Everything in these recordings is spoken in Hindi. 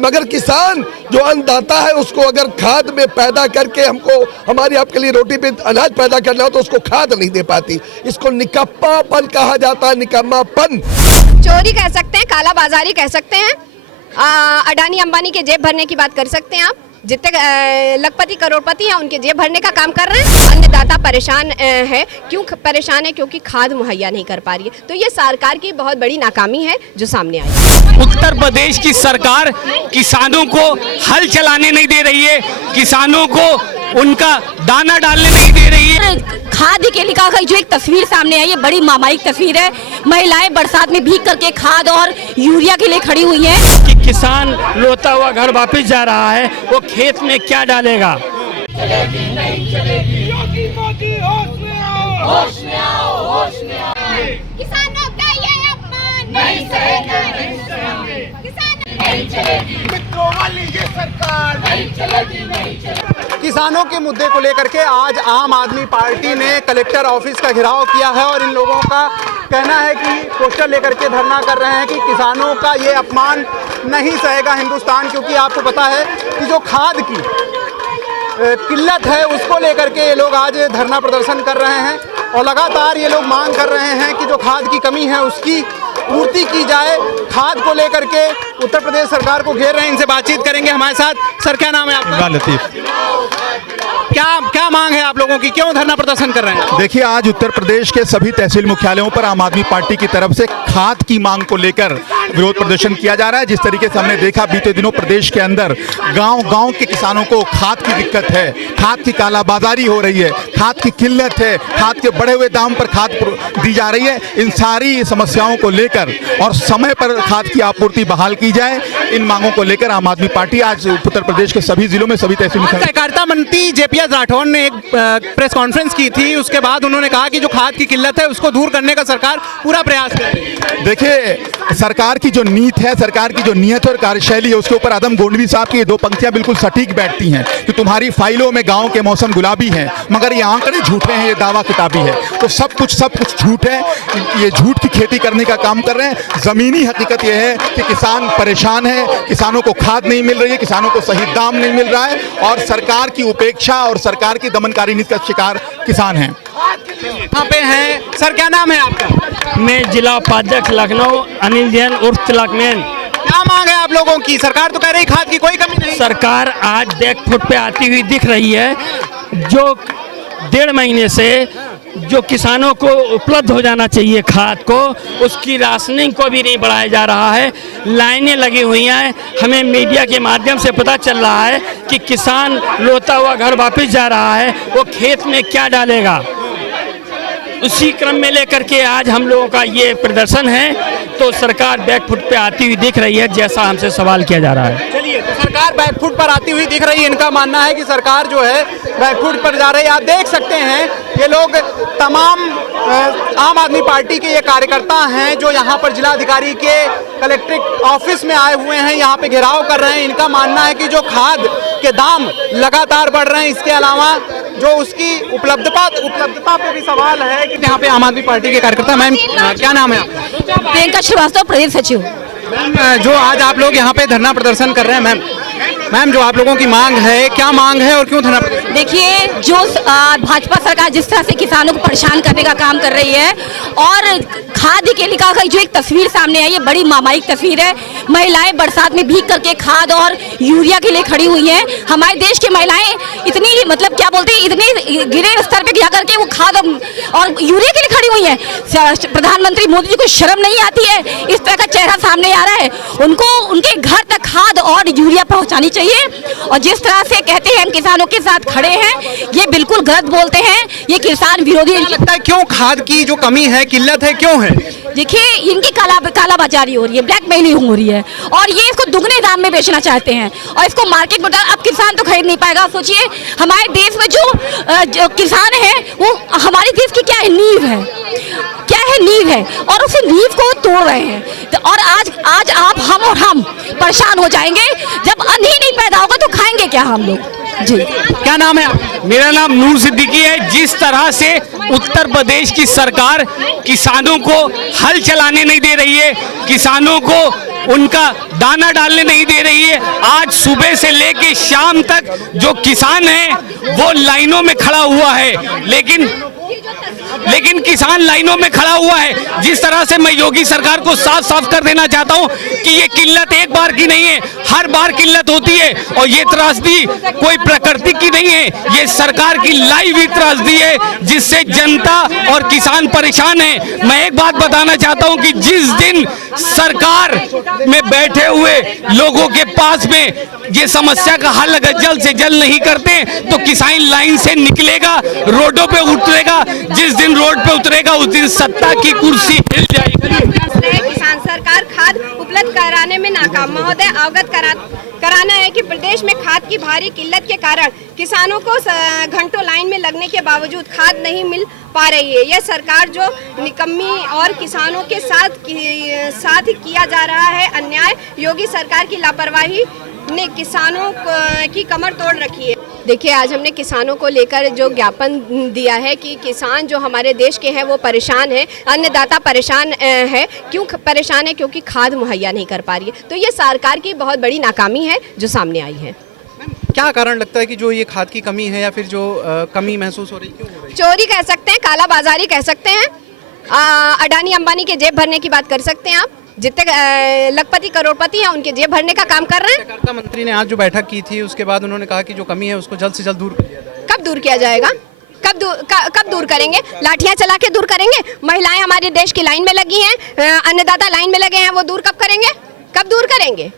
मगर किसान जो अन्नदाता है उसको अगर खाद में पैदा करके हमको हमारी आपके लिए रोटी पे अनाज पैदा करना हो तो उसको खाद नहीं दे पाती। इसको निकप्पापन कहा जाता है, निकम्मापन। चोरी कह सकते हैं, काला बाजारी कह सकते हैं, अडानी अंबानी के जेब भरने की बात कर सकते हैं आप। जितने लखपति करोड़पति हैं उनके जेब भरने का काम कर रहे हैं। अन्नदाता परेशान है। क्यों परेशान है? क्योंकि खाद मुहैया नहीं कर पा रही है। तो ये सरकार की बहुत बड़ी नाकामी है जो सामने आई है। उत्तर प्रदेश की सरकार किसानों को हल चलाने नहीं दे रही है, किसानों को उनका दाना डालने नहीं दे रही है। खाद के लिए का जो एक तस्वीर सामने आई है, बड़ी मामायिक तस्वीर है। महिलाएं बरसात में भीग करके खाद और यूरिया के लिए खड़ी हुई हैं। कि किसान रोता हुआ घर वापस जा रहा है, वो खेत में क्या डालेगा? चलेगी नहीं चलेगी, योगी मोदी होश में आओ, होश में आओ, होश में आओ। किसानों का ये अपमान नहीं सहेंगे, नहीं सहेंगे। किसान नहीं चलेगी, मित्रों वाली ये सरकार नहीं चलेगी, नहीं चलेगी। किसानों के मुद्दे को लेकर के आज आम आदमी पार्टी ने कलेक्टर ऑफिस का घेराव किया है और इन लोगों का कहना है कि पोस्टर लेकर के धरना कर रहे हैं कि किसानों का ये अपमान नहीं सहेगा हिंदुस्तान। क्योंकि आपको पता है कि जो खाद की किल्लत है उसको लेकर के ये लोग आज धरना प्रदर्शन कर रहे हैं और लगातार ये लोग मांग कर रहे हैं कि जो खाद की कमी है उसकी पूर्ति की जाए। खाद को लेकर के उत्तर प्रदेश सरकार को घेर रहे हैं। इनसे बातचीत करेंगे। हमारे साथ सर, क्या नाम है आपका? लतीफ। क्या मांग है आप लोगों की? क्यों धरना प्रदर्शन कर रहे हैं? देखिए, आज उत्तर प्रदेश के सभी तहसील मुख्यालयों पर आम आदमी पार्टी की तरफ से खाद की मांग को लेकर विरोध प्रदर्शन किया जा रहा है। जिस तरीके से हमने देखा बीते दिनों प्रदेश के अंदर गांव-गांव के किसानों को खाद की दिक्कत है, खाद की कालाबाजारी हो रही है, खाद की किल्लत है, खाद के बढ़े हुए दाम पर खाद दी जा रही है। इन सारी समस्याओं को लेकर और समय पर खाद की आपूर्ति बहाल की जाए, इन मांगों को लेकर आम आदमी पार्टी आज उत्तर प्रदेश के सभी जिलों में सभी तहसील सहकारिता मंत्री जेपी राठौर ने एक प्रेस कॉन्फ्रेंस की थी। उसके बाद उन्होंने कहा कि जो खाद की किल्लत है उसको दूर करने का सरकार पूरा प्रयास कर रही है। देखिए, सरकार की जो नीति है, सरकार की जो नियत और कार्यशैली है, उसके ऊपर आदम गोंडवी साहब की ये दो पंक्तियां बिल्कुल सटीक बैठती हैं कि तुम्हारी फाइलों में गांव के मौसम गुलाबी हैं, मगर ये आंकड़े झूठे हैं, ये दावा किताबी है। तो सब कुछ झूठ है। ये झूठ की खेती करने का काम कर रहे हैं। जमीनी हकीकत यह है कि किसान परेशान है, किसानों को खाद नहीं मिल रही है, किसानों को सही दाम नहीं मिल रहा है और सरकार की उपेक्षा और सरकार की दमनकारी नीति का शिकार किसान हैं। यहाँ पे हैं सर, क्या नाम है आपका? मैं जिला उपाध्यक्ष लखनऊ अनिल जैन उर्फ तिलकमैन। क्या मांग है आप लोगों की? सरकार तो कह रही खाद की कोई कमी नहीं। सरकार आज बैकफुट पे आती हुई दिख रही है। जो 1.5 महीने से जो किसानों को उपलब्ध हो जाना चाहिए खाद को, उसकी राशनिंग को भी नहीं बढ़ाया जा रहा है। लाइनें लगी हुई हैं। हमें मीडिया के माध्यम से पता चल रहा है कि किसान रोता हुआ घर वापस जा रहा है, वो खेत में क्या डालेगा। उसी क्रम में लेकर के आज हम लोगों का ये प्रदर्शन है। तो सरकार बैकफुट पे आती हुई दिख रही है, जैसा हमसे सवाल किया जा रहा है। चलिए, तो सरकार बैकफुट पर आती हुई दिख रही है। इनका मानना है कि सरकार जो है बैकफुट पर जा रही है। आप देख सकते हैं ये लोग तमाम आम आदमी पार्टी के ये कार्यकर्ता हैं जो यहाँ पर जिलाधिकारी के कलेक्ट्रेट ऑफिस में आए हुए हैं, यहाँ पे घेराव कर रहे हैं। इनका मानना है कि जो खाद के दाम लगातार बढ़ रहे हैं, इसके अलावा जो उसकी उपलब्धता पे भी सवाल है। कि यहाँ पे आम आदमी पार्टी के कार्यकर्ता, मैम क्या नाम है आपका? प्रियंका श्रीवास्तव, प्रदेश सचिव। मैम, जो आज आप लोग यहाँ पे धरना प्रदर्शन कर रहे हैं, मैम जो आप लोगों की मांग है, क्या मांग है और क्यों धरना प्रदर्शन? देखिए, जो भाजपा सरकार जिस तरह से किसानों को परेशान करने का काम कर रही है और खाद के लिए का जो एक तस्वीर सामने आई है, बड़ी मामायिक तस्वीर है। महिलाएं बरसात में भीग करके खाद और यूरिया के लिए खड़ी हुई हैं। हमारे देश की महिलाएं इतनी मतलब क्या बोलते हैं, इतने गिरे स्तर पे जा करके वो खाद और यूरिया के लिए खड़ी हुई हैं। प्रधानमंत्री मोदी जी को शर्म नहीं आती है? इस तरह का चेहरा सामने आ रहा है। उनको उनके घर तक खाद और यूरिया पहुँचानी चाहिए। और जिस तरह से कहते हैं हम किसानों के साथ खड़े हैं, ये बिल्कुल गलत बोलते हैं। ये किसान विरोधी। लगता है क्यों खाद की जो कमी है, किल्लत है, क्यों है? देखिए, इनकी कालाबाजारी हो रही है, ब्लैकमेलिंग हो रही है और ये इसको दुगने दाम में बेचना चाहते हैं और इसको मार्केट में अब किसान तो खरीद नहीं पाएगा। सोचिए, हमारे देश में जो किसान है वो हमारे देश की क्या है, नींव है, क्या है, नींव है और उस नींव को तोड़ रहे हैं। तो और आज आप हम परेशान हो जाएंगे। जब अन्न ही नहीं पैदा होगा तो खाएंगे क्या हम लोग? जी। क्या नाम है आपका? मेरा नाम नूर सिद्दीकी है। जिस तरह से उत्तर प्रदेश की सरकार किसानों को हल चलाने नहीं दे रही है, किसानों को उनका दाना डालने नहीं दे रही है, आज सुबह से लेके शाम तक जो किसान है वो लाइनों में खड़ा हुआ है, लेकिन किसान लाइनों में खड़ा हुआ है। जिस तरह से मैं योगी सरकार को साफ साफ कर देना चाहता हूं कि ये किल्लत एक बार की नहीं है, हर बार किल्लत होती है और ये त्रासदी कोई प्रकृति की नहीं है, ये सरकार की लाई हुई त्रासदी है जिससे जनता और किसान परेशान है। मैं एक बात बताना चाहता हूं कि जिस दिन सरकार में बैठे हुए लोगों के पास में ये समस्या का हल अगर जल्द से जल्द नहीं करते तो किसान लाइन से निकलेगा, रोडों पे उतरेगा। जिस दिन रोड पे उतरेगा उस दिन सत्ता की कुर्सी हिल जाएगी। किसान सरकार खाद उपलब्ध कराने में नाकाम। महोदय अवगत कराना है कि प्रदेश में खाद की भारी किल्लत के कारण किसानों को घंटों लाइन में लगने के बावजूद खाद नहीं मिल पा रही है। यह सरकार जो निकम्मी और किसानों के साथ किया जा रहा है अन्याय, योगी सरकार की लापरवाही ने किसानों की कमर तोड़ रखी है। देखिए, आज हमने किसानों को लेकर जो ज्ञापन दिया है कि किसान जो हमारे देश के हैं वो परेशान है, अन्नदाता परेशान है। क्यों परेशान है? क्योंकि खाद मुहैया नहीं कर पा रही है। तो ये सरकार की बहुत बड़ी नाकामी है जो सामने आई है। क्या कारण लगता है कि जो ये खाद की कमी है या फिर जो कमी महसूस हो रही है, क्यों हो रही है? चोरी कह सकते हैं, काला बाजारी कह सकते हैं, अडानी अंबानी के जेब भरने की बात कर सकते हैं आप। जितने लखपति करोड़पति हैं उनके जेब भरने का काम कर रहे हैं। सहकारिता मंत्री ने आज जो बैठक की थी उसके बाद उन्होंने कहा कि जो कमी है उसको जल्द से जल्द दूर कर दिया जाए। कब दूर किया जाएगा? कब दूर करेंगे? लाठियां चला के दूर करेंगे? महिलाएं हमारे देश की लाइन में लगी हैं, अन्नदाता लाइन में लगे हैं, वो दूर कब करेंगे? कब दूर करेंगे?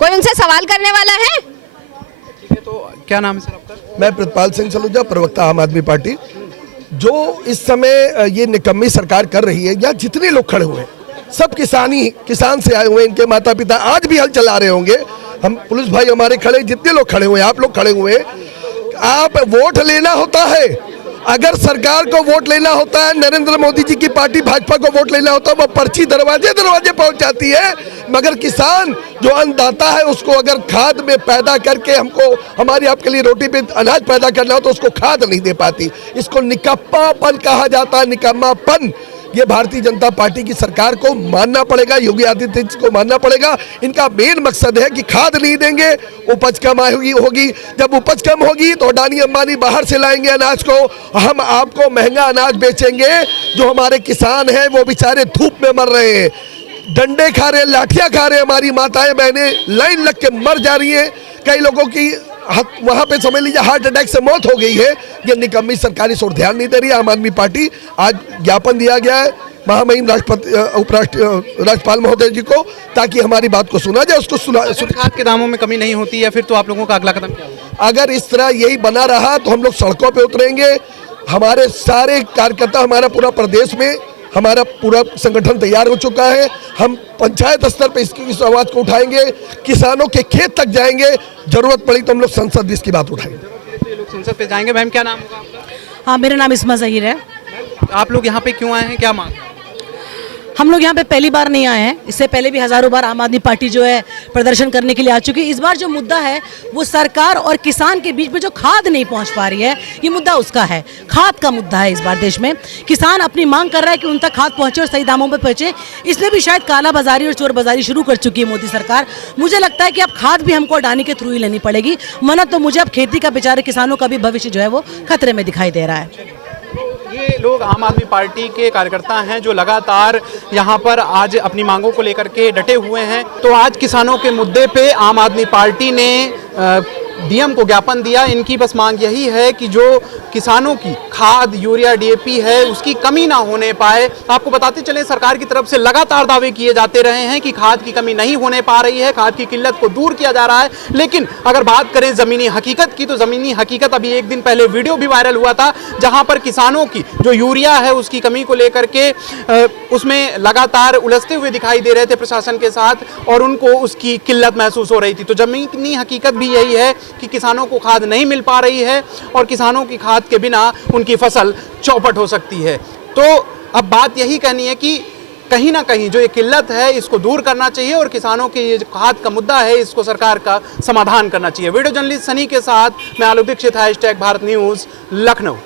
कोई उनसे सवाल करने वाला है? ठीक है, तो क्या नाम है सर आपका? मैं प्रितपाल सिंह सलूजा, प्रवक्ता आम आदमी पार्टी। जो इस समय ये निकम्मी सरकार कर रही है, या जितने लोग खड़े हुए हैं सब किसान से आए हुए हैं, इनके माता पिता आज भी हल चला रहे होंगे। हम पुलिस भाई हमारे खड़े, जितने लोग खड़े हुए हैं, आप लोग खड़े हुए हैं, आप वोट लेना होता है। अगर सरकार को वोट लेना होता है, नरेंद्र मोदी जी की पार्टी भाजपा को वोट लेना होता है, वो पर्ची दरवाजे दरवाजे पहुंच जाती है। मगर किसान जो अन्नदाता है उसको अगर खाद में पैदा करके हमको हमारी आपके लिए रोटी पे अनाज पैदा करना हो तो उसको खाद नहीं दे पाती। इसको निकप्पापन कहा जाता है, निकम्मापन। ये भारतीय जनता पार्टी की सरकार को मानना पड़ेगा, योगी आदित्यनाथ को मानना पड़ेगा। इनका मेन मकसद है कि खाद नहीं देंगे, उपज कम होगी। जब उपज कम होगी तो अडानी अंबानी बाहर से लाएंगे अनाज को, हम आपको महंगा अनाज बेचेंगे। जो हमारे किसान हैं वो बेचारे धूप में मर रहे हैं, डंडे खा रहे हैं, लाठियां खा रहे हैं, हमारी माताएं बहनें लाइन लग के मर जा रही हैं। कई लोगों की वहाँ पे समझ लीजिए हार्ट अटैक से मौत हो गई है। ये निकम्मी सरकार इस ओर ध्यान नहीं दे रही है। आम आदमी पार्टी आज ज्ञापन दिया गया है महामहिम राज्यपाल महोदय जी को, ताकि हमारी बात को सुना जाए। उसको खाद के दामों में कमी नहीं होती है फिर तो आप लोगों का अगला कदम क्या होगा? अगर इस तरह यही बना रहा तो हम लोग सड़कों पे उतरेंगे। हमारे सारे कार्यकर्ता, हमारा पूरा प्रदेश में हमारा पूरा संगठन तैयार हो चुका है। हम पंचायत स्तर पे इस आवाज को उठाएंगे, किसानों के खेत तक जाएंगे, जरूरत पड़ी तो हम लोग संसद भी इसकी बात उठाएंगे। ये लोग संसद पे जाएंगे। मैम क्या नाम होगा आपका? हाँ, मेरा नाम इस्मा ज़हीर है। आप लोग यहाँ पे क्यों आए हैं, क्या मांग? हम लोग यहाँ पे पहली बार नहीं आए हैं, इससे पहले भी हज़ारों बार आम आदमी पार्टी जो है प्रदर्शन करने के लिए आ चुकी है। इस बार जो मुद्दा है वो सरकार और किसान के बीच में जो खाद नहीं पहुँच पा रही है, ये मुद्दा उसका है। खाद का मुद्दा है इस बार देश में। किसान अपनी मांग कर रहा है कि उन तक खाद पहुँचे और सही दामों पर पहुँचे। इसलिए भी शायद काला बाजारी और चोर बाजारी शुरू कर चुकी है मोदी सरकार। मुझे लगता है कि अब खाद भी हमको अडानी के थ्रू ही लेनी पड़ेगी, वरना तो मुझे अब खेती का बेचारे किसानों का भी भविष्य जो है वो खतरे में दिखाई दे रहा है। ये लोग आम आदमी पार्टी के कार्यकर्ता हैं जो लगातार यहाँ पर आज अपनी मांगों को लेकर के डटे हुए हैं। तो आज किसानों के मुद्दे पे आम आदमी पार्टी ने डीएम को ज्ञापन दिया। इनकी बस मांग यही है कि जो किसानों की खाद, यूरिया, डीएपी है उसकी कमी ना होने पाए। आपको बताते चलें, सरकार की तरफ से लगातार दावे किए जाते रहे हैं कि खाद की कमी नहीं होने पा रही है, खाद की किल्लत को दूर किया जा रहा है। लेकिन अगर बात करें ज़मीनी हकीकत की तो ज़मीनी हकीकत अभी एक दिन पहले वीडियो भी वायरल हुआ था जहां पर किसानों की जो यूरिया है उसकी कमी को लेकर के उसमें लगातार उलझते हुए दिखाई दे रहे थे प्रशासन के साथ, और उनको उसकी किल्लत महसूस हो रही थी। तो ज़मीनी हकीकत भी यही है कि किसानों को खाद नहीं मिल पा रही है और किसानों की खाद के बिना उनकी फसल चौपट हो सकती है। तो अब बात यही कहनी है कि कहीं ना कहीं जो ये किल्लत है इसको दूर करना चाहिए और किसानों के ये जो खाद का मुद्दा है इसको सरकार का समाधान करना चाहिए। वीडियो जर्नलिस्ट सनी के साथ मैं आलोक दीक्षित, #भारत न्यूज़, लखनऊ।